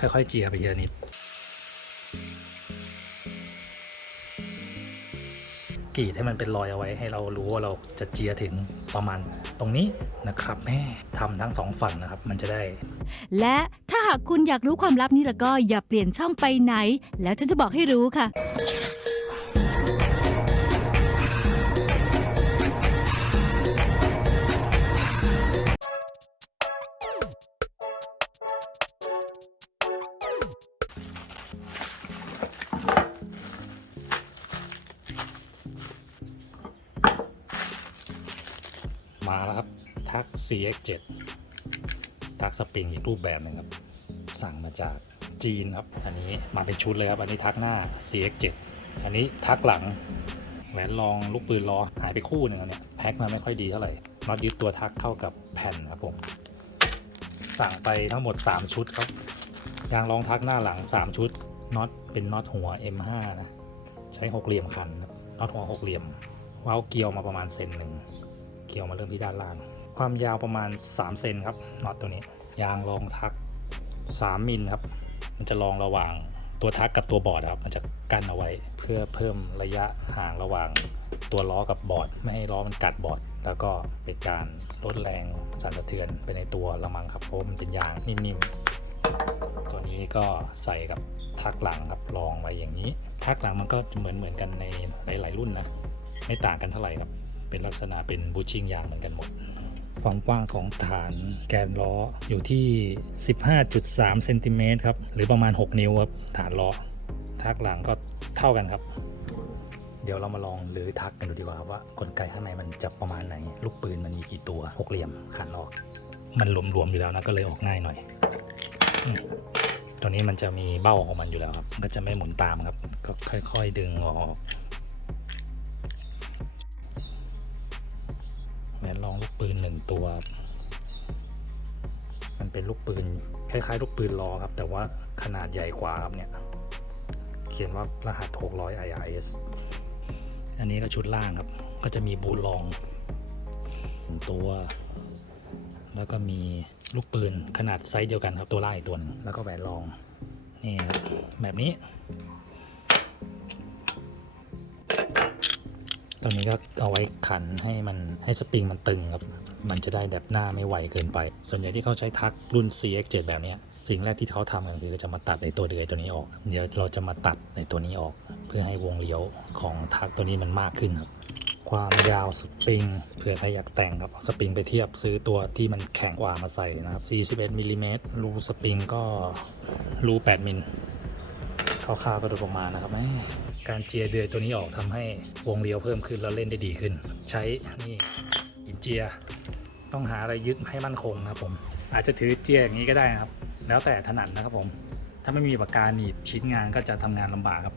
ค่อยๆ เจียไปทีละนิด กรีดให้มันเป็นรอยเอาไว้ให้เรารู้ว่าเราจะเจียถึงประมาณตรงนี้นะครับแม่ทำทั้งสองฝั่งนะครับ มันจะได้ และถ้าหากคุณอยากรู้ความลับนี้แล้วก็อย่าเปลี่ยนช่องไปไหน แล้วฉันจะบอกให้รู้ค่ะ CX7 ทักสปริงอีกรูปแบบหนึ่งครับ สั่งมาจากจีนครับ อันนี้มาเป็นชุดเลยครับ อันนี้ทักหน้า CX7 อันนี้ทักหลังแหวนรองลูกปืนล้อหายไปคู่หนึ่งเนี่ยแพ็คมาไม่ค่อยดีเท่าไหร่น็อตยึดตัวทักเข้ากับแผ่นครับผม สั่งไปทั้งหมด 3 ชุดครับยางรองทักหน้าหลัง 3 ชุดน็อตเป็นน็อตหัว M5 นะใช้หกเหลี่ยมคันนับน็อตหัวหกเหลี่ยมเว้าเกลียวมาประมาณเซนหนึ่งเกียวมาเริ่มที่ด้านล่าง ความยาวประมาณ 3 เซนครับน็อตตัวนี้ ยางรองทัก 3 มิลครับ มันจะรองระหว่างตัวทักกับตัวบอร์ดครับ มันจะกั้นเอาไว้เพื่อเพิ่มระยะห่างระหว่างตัวล้อกับบอร์ด ไม่ให้ล้อมันกัดบอร์ด แล้วก็เป็นการลดแรงสั่นสะเทือนไปในตัวละมังครับเพราะมันเป็นยางนิ่มๆ ตัวนี้ก็ใส่กับทักหลังครับรองไว้อย่างนี้ ทักหลังมันก็เหมือนเหมือนกันในหลาย ๆ รุ่นนะ ไม่ต่างกันเท่าไหร่ครับ เป็นลักษณะเป็นบูชิ่งยางเหมือนกันหมด ความกว้างของฐานแกนล้ออยู่ที่ 15.3เซนติเมตรครับ หรือประมาณ 6 นิ้วครับฐานล้อ ทักหลังก็เท่ากันครับ เดี๋ยวเรามาลองหรือทักกันดูดีกว่าว่ากลไกข้างในมันจะประมาณไหน ลูกปืนมันมีกี่ตัวหกเหลี่ยมขันออก มันหลวมๆอยู่แล้วนะก็เลยออกง่ายหน่อยตัวนี้มันจะมีเบ้าของมันอยู่แล้วครับก็จะไม่หมุนตามครับ ก็ค่อย ๆ ดึงออก แหวนรองลูกปืนหนึ่งตัว มันเป็นลูกปืนคล้ายๆ ลูกปืนรอครับ แต่ว่าขนาดใหญ่กว่าครับเนี่ยเขียนว่ารหัส 600 IRS อันนี้ก็ชุดล่างครับ ก็จะมีบูทรองหนึ่งตัว แล้วก็มีลูกปืนขนาดไซส์เดียวกันครับตัวล่างอีกตัวหนึงแล้วก็แหวนรองนี่ครับแบบนี้ ตรงนี้ก็เอาไว้ขันให้มันให้สปริงมันตึงครับ มันจะได้แบบหน้าไม่ไหวเกินไป ส่วนใหญ่ที่เขาใช้ทักรุ่น CX7 แบบนี้สิ่งแรกที่เขาทำกันคือจะมาตัดในตัวเดือยตัวนี้ออก เดี๋ยวเราจะมาตัดในตัวนี้ออก เพื่อให้วงเลี้ยวของทักตัวนี้มันมากขึ้นครับความยาวสปริงเผื่อใครอยากแต่งครับสปริงไปเทียบซื้อตัวที่มันแข็งกว่ามาใส่นะครับ 41มิลลิเมตรรูสปริงก็รู8มิลคร่าวๆก็โดยประมาณนะครับแม่ การเจียเดือยตัวนี้ออกทำให้วงเลี้ยวเพิ่มขึ้นแล้วเล่นได้ดีขึ้น ใช้นี่หินเจีย ต้องหาอะไรยึดให้มั่นคงนะครับผม อาจจะถือเจียอย่างนี้ก็ได้นะครับ แล้วแต่ถนัดนะครับผม ถ้าไม่มีปากกาหนีบชิ้นงานก็จะทำงานลำบากครับ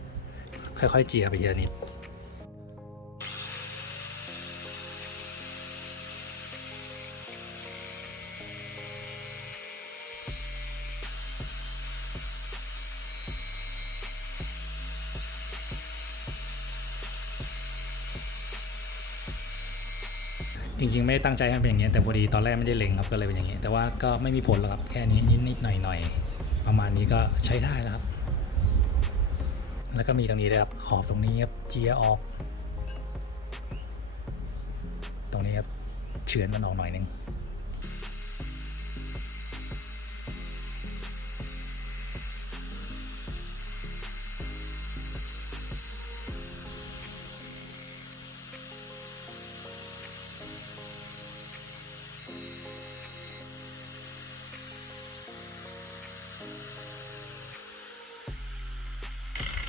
ค่อยๆ เจียไปทีละนิด จริงๆ ไม่ได้ตั้งใจให้มันเป็นอย่างนี้แต่พอดีตอนแรกไม่ได้เล็งครับก็เลยเป็นอย่างนี้ แต่ว่าก็ไม่มีผลหรอกครับแค่นี้นิดๆหน่อยๆประมาณนี้ก็ใช้ได้แล้วครับ แล้วก็มีตรงนี้ด้วยครับขอบตรงนี้ครับเจียออก ตรงนี้ครับเฉือนมันออกหน่อยหนึง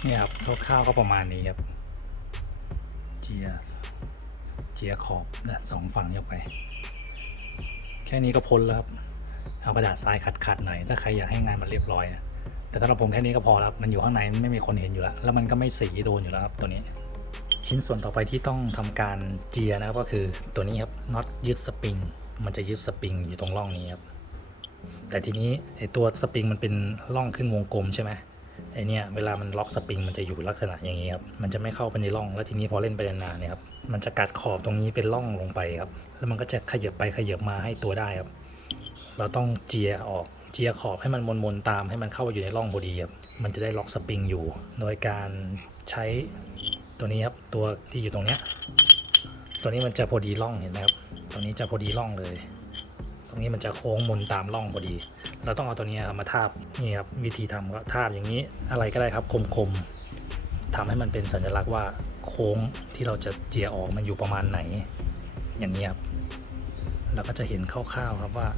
นี่ยครับคร่าวๆก็ประมาณนี้ครับ เจีย เจียขอบนะสองฝั่งนี้ออกไป แค่นี้ก็พ้นแล้วครับ เอากระดาษทรายขัดๆหน่อย ถ้าใครอยากให้งานมันเรียบร้อยนะแต่สำหรับผมแค่นี้ก็พอแล้วมันอยู่ข้างในไม่มีคนเห็นอยู่แล้ว แล้วมันก็ไม่สีโดนอยู่แล้วครับตัวนี้ ชิ้นส่วนต่อไปที่ต้องทำการเจียนะครับก็คือตัวนี้ครับน็อตยึดสปริง มันจะยึดสปริงอยู่ตรงร่องนี้ครับ แต่ทีนี้ไอตัวสปริงมันเป็นร่องขึ้นวงกลมใช่ไหม ไอเนี้ยเวลามันล็อกสปริงมันจะอยู่ลักษณะอย่างนี้ครับ มันจะไม่เข้าไปในร่อง แล้วทีนี้พอเล่นไปนานๆเนี่ยครับ มันจะกัดขอบตรงนี้เป็นร่องลงไปครับ แล้วมันก็จะขยับไปขยับมาให้ตัวได้ครับ เราต้องเจียออก เจียขอบให้มันมนๆตามให้มันเข้าไปอยู่ในร่องพอดีครับ มันจะได้ล็อกสปริงอยู่ โดยการใช้ตัวนี้ครับ ตัวที่อยู่ตรงเนี้ย ตัวนี้มันจะพอดีร่องเห็นไหมครับตรงนี้จะพอดีร่องเลย รงนี้มันจะโค้งมนตามร่องพอดี เราต้องเอาตัวนี้มาทาบนี่ครับวิธีทำก็ทาบอย่างนี้อะไรก็ได้ครับคมๆทำให้มันเป็นสัญลักษณ์ว่าโค้งที่เราจะเจียออกมันอยู่ประมาณไหน อย่างนี้ครับเราก็จะเห็นคร่าวๆครับว่า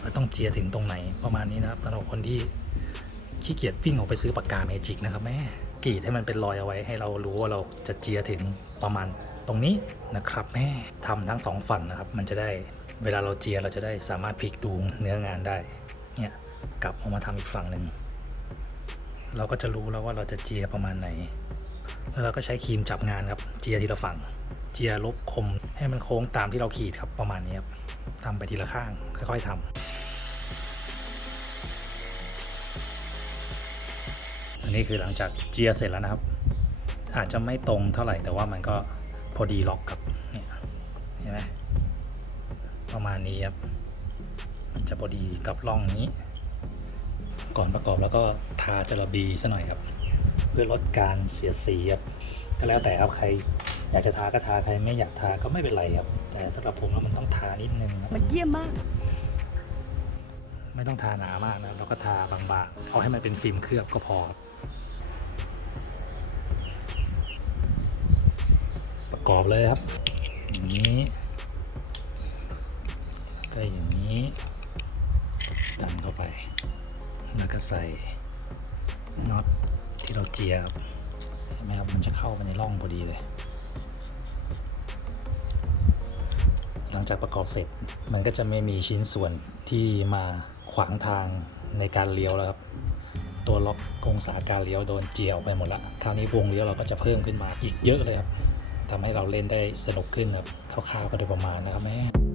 เราต้องเจียถึงตรงไหนประมาณนี้นะครับสำหรับคนที่ขี้เกียจวิ่งออกไปซื้อปากกาเมจิกนะครับแม่กรีดให้มันเป็นรอยเอาไว้ให้เรารู้ว่าเราจะเจียถึงประมาณตรงนี้นะครับแม่ทำทั้งสองฝั่งนะครับ มันจะได้ เวลาเราเจียเราจะได้สามารถพลิกดูเนื้องานได้เนี่ยกลับออกมาทำอีกฝั่งหนึ่งเราก็จะรู้แล้วว่าเราจะเจียประมาณไหน แล้วเราก็ใช้ครีมจับงานครับ เจียทีละฝั่ง เจียลบคมให้มันโค้งตามที่เราขีดครับประมาณนี้ครับทำไปทีละข้าง ค่อย ๆทำอันนี้คือหลังจากเจียเสร็จแล้วนะครับ อาจจะไม่ตรงเท่าไหร่แต่ว่ามันก็พอดีล็อกกับเนี่ยเห็นไหมประ มาณนี้ครับ มันจะพอดีกับร่องนี้ ก่อนประกอบแล้วก็ทาจระบีซะหน่อยครับ เพื่อลดการเสียดสีครับก็แล้วแต่ครับใครอยากจะทาก็ทาใครไม่อยากทาก็ไม่เป็นไรครับ แต่สำหรับผมแล้วมันต้องทานิดนึงครับมันเยี่ยมมาก ไม่ต้องทาหนามากนะเราก็ทาบางๆเอาให้มันเป็นฟิล์มเคลือบก็พอครับประกอบเลยครับอย่างนี้ ก็อย่างนี้ดันเข้าไป แล้วก็ใส่น็อตที่เราเจียบเห็นไหมครับมันจะเข้าไปในร่องพอดีเลย หลังจากประกอบเสร็จมันก็จะไม่มีชิ้นส่วนที่มาขวางทางในการเลี้ยวแล้วครับตัวล็อกองศาการเลี้ยวโดนเจียออกไปหมดละคราวนี้วงเลี้ยวเราก็จะเพิ่มขึ้นมาอีกเยอะเลยครับทำให้เราเล่นได้สนุกขึ้นครับคร่าวๆก็โดยประมาณนะครับแม่